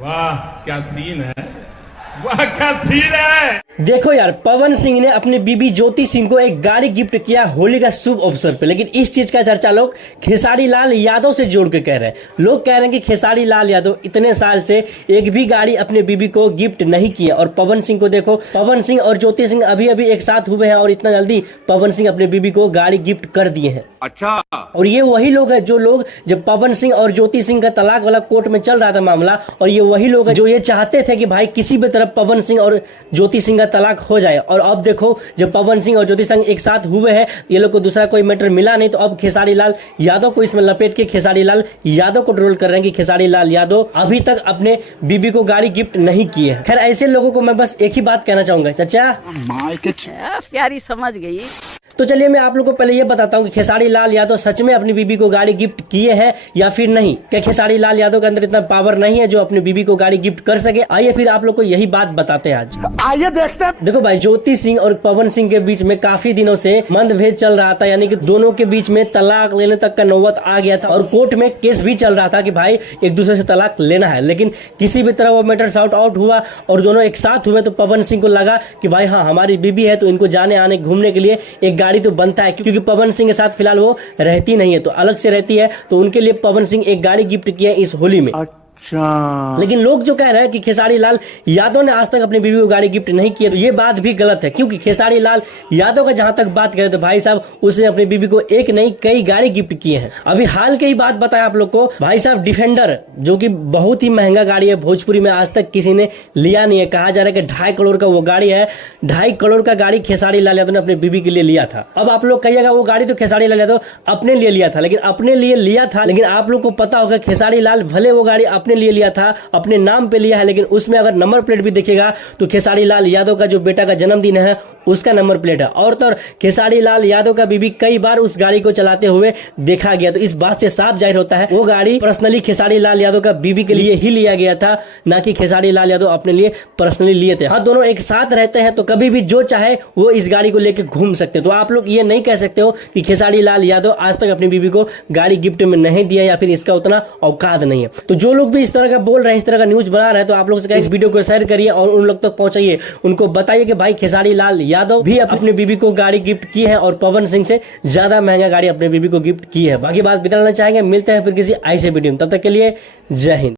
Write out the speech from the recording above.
वाह क्या सीन है, वाह क्या सीन है। देखो यार, पवन सिंह ने अपनी बीबी ज्योति सिंह को एक गाड़ी गिफ्ट किया होली का शुभ अवसर पे, लेकिन इस चीज का चर्चा लोग खेसारी लाल यादव से जोड़ के कह रहे हैं। लोग कह रहे हैं कि खेसारी लाल यादव इतने साल से एक भी गाड़ी अपने बीबी को गिफ्ट नहीं किया, और पवन सिंह को देखो, पवन सिंह और ज्योति सिंह अभी अभी एक साथ हुए हैं और इतना जल्दी पवन सिंह अपने बीबी को गाड़ी गिफ्ट कर दिए हैं। अच्छा, और ये वही लोग हैं जो लोग, जब पवन सिंह और ज्योति सिंह का तलाक वाला कोर्ट में चल रहा था मामला, और ये वही लोग हैं जो ये चाहते थे कि भाई किसी भी तरह पवन सिंह और ज्योति सिंह का तलाक हो जाए। और अब देखो, जब पवन सिंह और ज्योति सिंह एक साथ हुए हैं, ये लोग को दूसरा कोई मैटर मिला नहीं, तो अब खेसारी लाल यादव को इसमें लपेट के खेसारी लाल यादव को ट्रोल कर रहे हैं कि खेसारी लाल यादव अभी तक अपने बीबी को गाड़ी गिफ्ट नहीं किए हैं। खैर, ऐसे लोगों को मैं बस एक ही बात कहना चाहूंगा, चाचा प्यारी समझ गई। तो चलिए मैं आप लोग को पहले ये बताता हूँ कि खेसारी लाल यादव सच में अपनी बीबी को गाड़ी गिफ्ट किए हैं या फिर नहीं। क्या खेसारी लाल यादव के अंदर इतना पावर नहीं है जो अपनी बीबी को गाड़ी गिफ्ट कर सके? आइए फिर आप लोग को यही बात बताते हैं आज। आइए देखते हैं। देखो भाई, ज्योति सिंह और पवन सिंह के बीच में काफी दिनों से मतभेद चल रहा था, यानी कि दोनों के बीच में तलाक लेने तक का नौबत आ गया था, और कोर्ट में केस भी चल रहा था कि भाई एक दूसरे से तलाक लेना है। लेकिन किसी भी तरह वो मैटर सॉर्ट आउट हुआ और दोनों एक साथ हुए, तो पवन सिंह को लगा कि भाई हाँ, हमारी बीबी है तो इनको जाने आने घूमने के लिए एक गाड़ी तो बनता है, क्योंकि पवन सिंह के साथ फिलहाल वो रहती नहीं है, तो अलग से रहती है, तो उनके लिए पवन सिंह एक गाड़ी गिफ्ट किया इस होली में। अच्छा, लेकिन लोग जो कह रहे हैं कि खेसारी लाल यादव ने आज तक अपनी बीवी को गाड़ी गिफ्ट नहीं की, तो ये बात भी गलत है, क्योंकि खेसारी लाल यादव का जहां तक बात करें तो भाई साहब, उसने अपनी बीवी को एक नहीं कई गाड़ी गिफ्ट किए हैं। अभी हाल की ही बात बताया आप लोग को, भाई साहब डिफेंडर, जो कि बहुत ही महंगा गाड़ी है, भोजपुरी में आज तक किसी ने लिया नहीं है। कहा जा रहा है कि 2.5 करोड़ का वो गाड़ी है। 2.5 करोड़ का गाड़ी खेसारी लाल यादव ने अपनी बीवी के लिए लिया था। अब आप लोग कहिएगा वो गाड़ी तो खेसारी लाल यादव अपने लिए लिया था, लेकिन अपने लिए लिया था, लेकिन आप लोग को पता होगा खेसारी लाल भले वो गाड़ी अपने लिए लिया था, अपने नाम पे लिया है, लेकिन उसमें अगर नंबर प्लेट भी देखिएगा तो खेसारी लाल यादव का जो बेटा का जन्मदिन है उसका नंबर प्लेट है। और तो खेसारी लाल यादव का बीबी कई बार उस गाड़ी को चलाते हुए देखा गया, तो इस बात से साफ जाहिर होता है वो गाड़ी पर्सनली खेसारी लाल यादव का बीबी के लिए ही लिया गया था, ना कि खेसारी लाल यादव अपने लिए पर्सनली लिए थे। हाँ, दोनों एक साथ रहते हैं तो कभी भी जो चाहे वो इस गाड़ी को लेकर घूम सकते, तो आप लोग ये नहीं कह सकते हो कि खेसारी लाल यादव आज तक अपनी बीबी को गाड़ी गिफ्ट में नहीं दिया या फिर इसका उतना औकात नहीं है। तो जो लोग भी इस तरह का बोल रहे हैं, इस तरह का न्यूज बना रहे हैं, तो आप लोग से इस वीडियो को शेयर करिए और उन लोग तक पहुंचाइए, उनको बताइए कि भाई खेसारी लाल यादव भी अपनी बीबी को गाड़ी गिफ्ट की है और पवन सिंह से ज्यादा महंगा गाड़ी अपनी बीबी को गिफ्ट की है। बाकी बात बताना चाहेंगे, मिलते हैं फिर किसी ऐसे वीडियो में, तब तक के लिए जय हिंद।